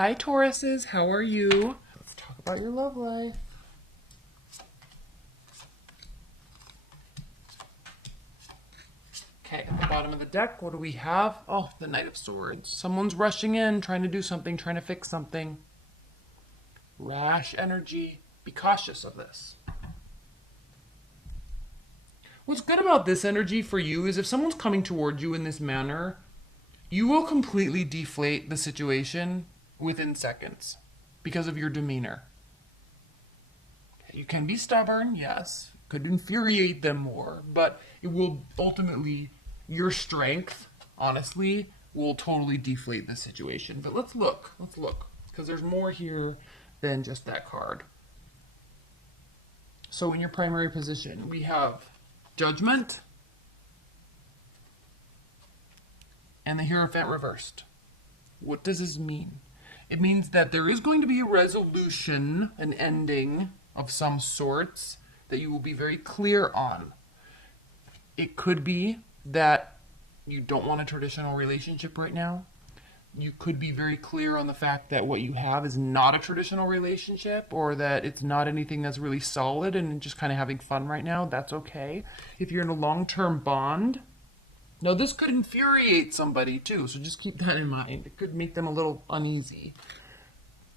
Hi, Tauruses. How are you? Let's talk about your love life. Okay, at the bottom of the deck, what do we have? Oh, the Knight of Swords. Someone's rushing in, trying to do something, trying to fix something. Rash energy. Be cautious of this. What's good about this energy for you is if someone's coming towards you in this manner, you will completely deflate the situation within seconds because of your demeanor. You can be stubborn, yes. Could infuriate them more, but it will ultimately, your strength, honestly, will totally deflate the situation. But let's look, because there's more here than just that card. So in your primary position, we have Judgment and the Hierophant reversed. What does this mean? It means that there is going to be a resolution, an ending of some sorts that you will be very clear on. It could be that you don't want a traditional relationship right now. You could be very clear on the fact that what you have is not a traditional relationship, or that it's not anything that's really solid and just kind of having fun right now. That's okay. If you're in a long-term bond, now this could infuriate somebody too, so just keep that in mind. It could make them a little uneasy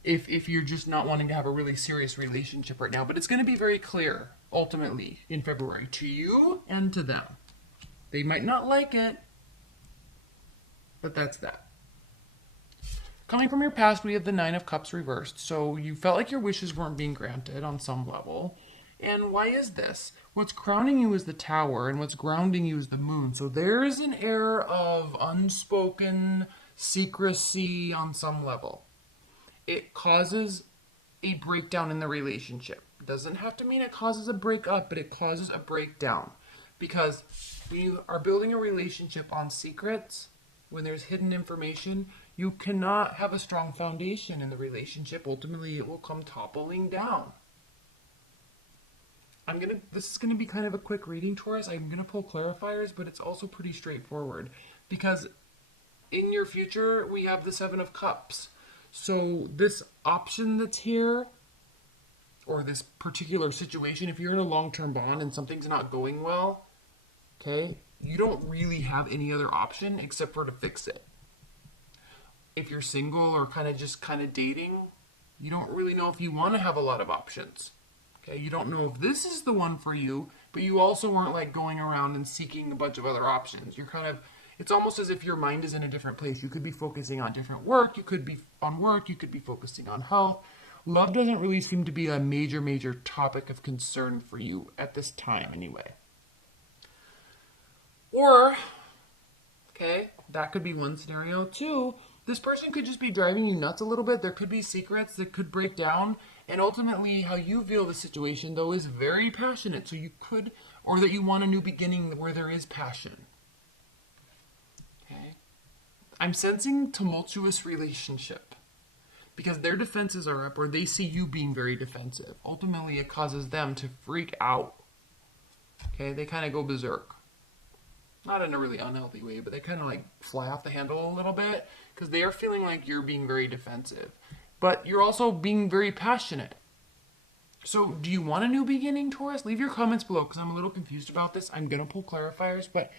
if you're just not wanting to have a really serious relationship right now. But it's going to be very clear, ultimately, in February, to you and to them. They might not like it, but that's that. Coming from your past, we have the Nine of Cups reversed. So you felt like your wishes weren't being granted on some level. And why is this? What's crowning you is the Tower, and what's grounding you is the Moon. So there is an air of unspoken secrecy on some level. It causes a breakdown in the relationship. It doesn't have to mean it causes a breakup, but it causes a breakdown. Because when you are building a relationship on secrets, when there's hidden information, you cannot have a strong foundation in the relationship. Ultimately, it will come toppling down. This is gonna be kind of a quick reading, Taurus. I'm gonna pull clarifiers, but it's also pretty straightforward because in your future, we have the Seven of Cups. So this option that's here, or this particular situation, if you're in a long-term bond and something's not going well, okay, you don't really have any other option except for to fix it. If you're single or kind of dating, you don't really know if you want to have a lot of options. Okay, you don't know if this is the one for you, but you also aren't like going around and seeking a bunch of other options. It's almost as if your mind is in a different place. You could be focusing on different work, you could be on work, you could be focusing on health. Love doesn't really seem to be a major topic of concern for you at this time anyway. Or, okay, that could be one scenario too. This person could just be driving you nuts a little bit. There could be secrets that could break down. And ultimately, how you feel the situation, though, is very passionate. So you could, or that you want a new beginning where there is passion. Okay? I'm sensing tumultuous relationship. Because their defenses are up, or they see you being very defensive. Ultimately, it causes them to freak out. Okay? They kind of go berserk. Not in a really unhealthy way, but they kind of like fly off the handle a little bit because they are feeling like you're being very defensive. But you're also being very passionate. So do you want a new beginning, Taurus? Leave your comments below because I'm a little confused about this. I'm going to pull clarifiers, but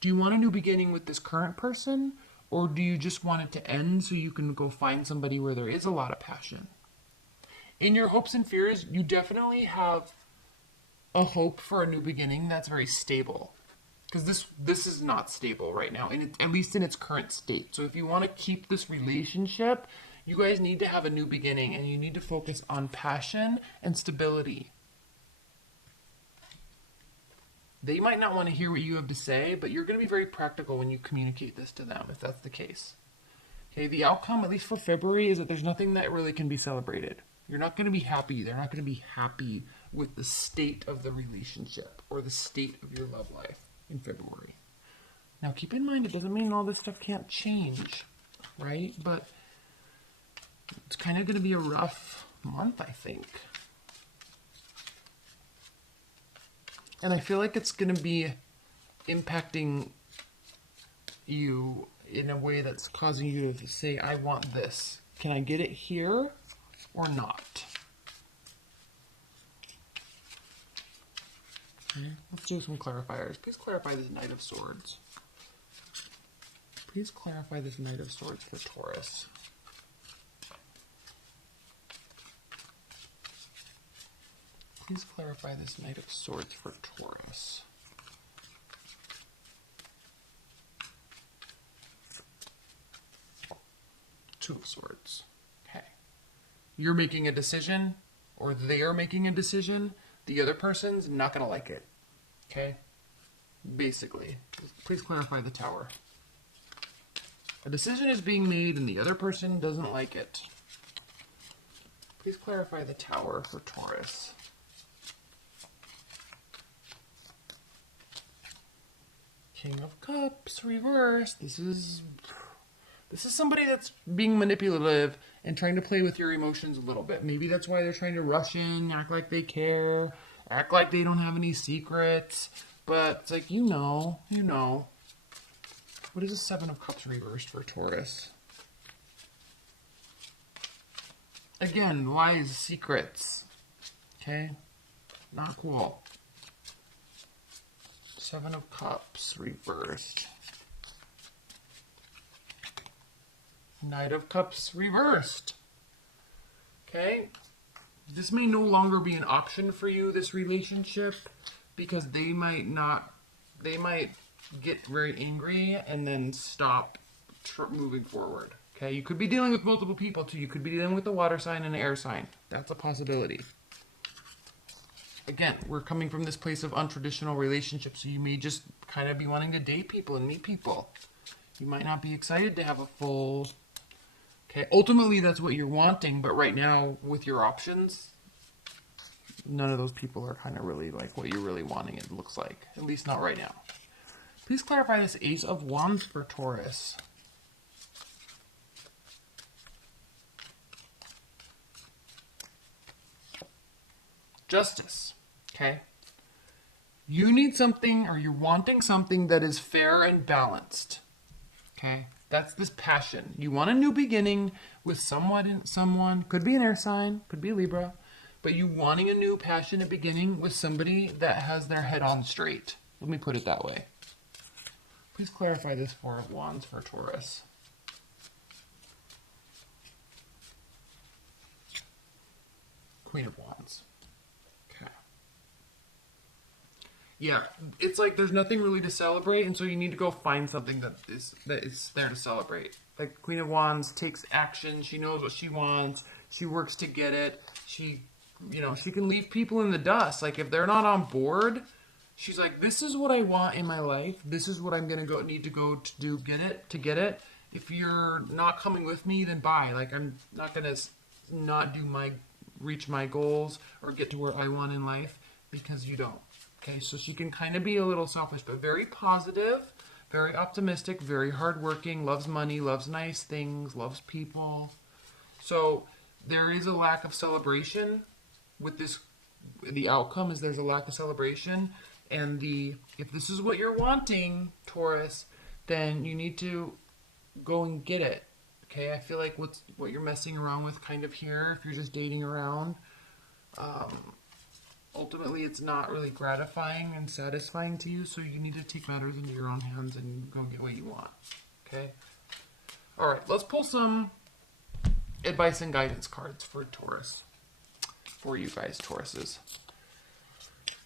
do you want a new beginning with this current person? Or do you just want it to end so you can go find somebody where there is a lot of passion? In your hopes and fears, you definitely have a hope for a new beginning that's very stable. Because this is not stable right now, at least in its current state. So if you want to keep this relationship, you guys need to have a new beginning, and you need to focus on passion and stability. They might not want to hear what you have to say, but you're going to be very practical when you communicate this to them, if that's the case. Okay, the outcome, at least for February, is that there's nothing that really can be celebrated. You're not going to be happy. They're not going to be happy with the state of the relationship or the state of your love life in February. Now keep in mind, it doesn't mean all this stuff can't change, right? But it's kind of going to be a rough month, I think. And I feel like it's going to be impacting you in a way that's causing you to say, I want this. Can I get it here or not? Okay, let's do some clarifiers. Please clarify this Knight of Swords. Please clarify this Knight of Swords for Taurus. Please clarify this Knight of Swords for Taurus. Two of Swords. Okay. You're making a decision, or they're making a decision. The other person's not going to like it. Okay? Basically. Please clarify the Tower. A decision is being made and the other person doesn't like it. Please clarify the Tower for Taurus. King of Cups, reverse. This is somebody that's being manipulative and trying to play with your emotions a little bit. Maybe that's why they're trying to rush in, act like they care, act like they don't have any secrets. But it's like, you know. What is the Seven of Cups reversed for Taurus? Again, lies, secrets. Okay? Not cool. Seven of Cups reversed. Knight of Cups reversed. Okay? This may no longer be an option for you, this relationship, because they might get very angry and then stop moving forward. Okay? You could be dealing with multiple people too. You could be dealing with a water sign and an air sign. That's a possibility. Again, we're coming from this place of untraditional relationships, so you may just kind of be wanting to date people and meet people. You might not be excited to have a full... Okay, ultimately that's what you're wanting, but right now, with your options, none of those people are kind of really like what you're really wanting, it looks like. At least not right now. Please clarify this Ace of Wands for Taurus. Justice. Okay? You need something, or you're wanting something that is fair and balanced. Okay? That's this passion. You want a new beginning with someone, could be an air sign, could be Libra, but you wanting a new passionate beginning with somebody that has their head on straight. Let me put it that way. Please clarify this Four of Wands for Taurus. Queen of Wands. Okay. Yeah, it's like there's nothing really to celebrate, and so you need to go find something that is there to celebrate. Like Queen of Wands takes action. She knows what she wants. She works to get it. She can leave people in the dust. Like if they're not on board, she's like, this is what I want in my life. This is what I'm gonna need to go to get it. If you're not coming with me, then bye. Like I'm not gonna reach my goals or get to where I want in life because you don't. Okay, so she can kind of be a little selfish, but very positive, very optimistic, very hardworking, loves money, loves nice things, loves people. So there is a lack of celebration with this. The outcome is there's a lack of celebration. And if this is what you're wanting, Taurus, then you need to go and get it. Okay, I feel like what you're messing around with kind of here, if you're just dating around, ultimately it's not really gratifying and satisfying to you, so you need to take matters into your own hands and go get what you want. Okay? Alright, let's pull some advice and guidance cards for Taurus. For you guys, Tauruses.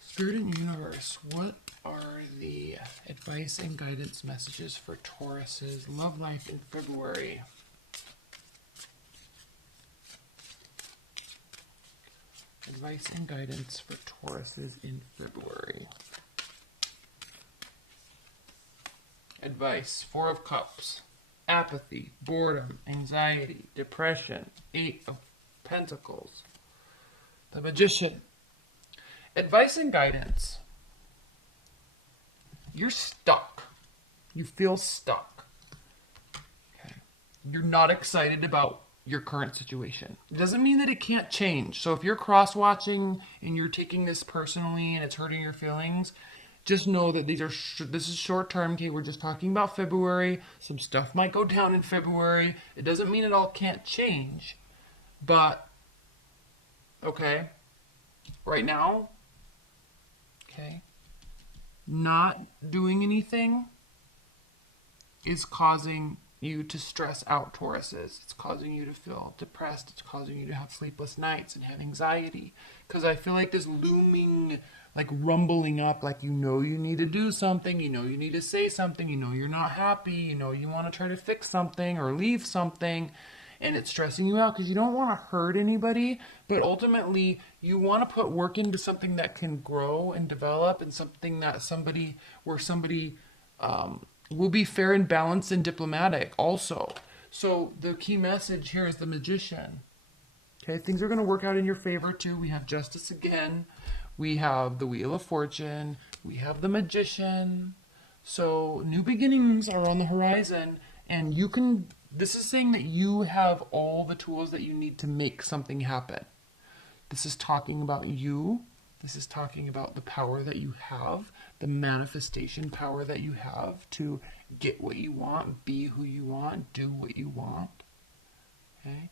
Spirit and Universe, what are the advice and guidance messages for Taurus's love life in February? Advice and guidance for Tauruses in February. Advice, Four of Cups. Apathy, boredom, anxiety, depression, Eight of Pentacles. The Magician. Advice and guidance. You're stuck. You feel stuck. Okay. You're not excited about your current situation. It doesn't mean that it can't change. So if you're cross-watching and you're taking this personally and it's hurting your feelings, just know that this is short term. Okay, we're just talking about February. Some stuff might go down in February. It doesn't mean it all can't change, but okay, right now, okay, not doing anything is causing you to stress out, Tauruses. It's causing you to feel depressed. It's causing you to have sleepless nights and have anxiety. Because I feel like this looming, like rumbling up, like you need to do something, you need to say something, you're not happy, you want to try to fix something or leave something. And it's stressing you out because you don't want to hurt anybody, but ultimately you want to put work into something that can grow and develop, and something that somebody will be fair and balanced and diplomatic also. So the key message here is the Magician. Okay, things are going to work out in your favor too. We have Justice again. We have the Wheel of Fortune. We have the Magician. So new beginnings are on the horizon, and this is saying that you have all the tools that you need to make something happen. This is talking about you. This is talking about the power that you have, the manifestation power that you have to get what you want, be who you want, do what you want. Okay?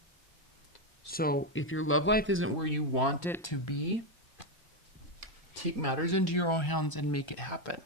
So if your love life isn't where you want it to be, take matters into your own hands and make it happen.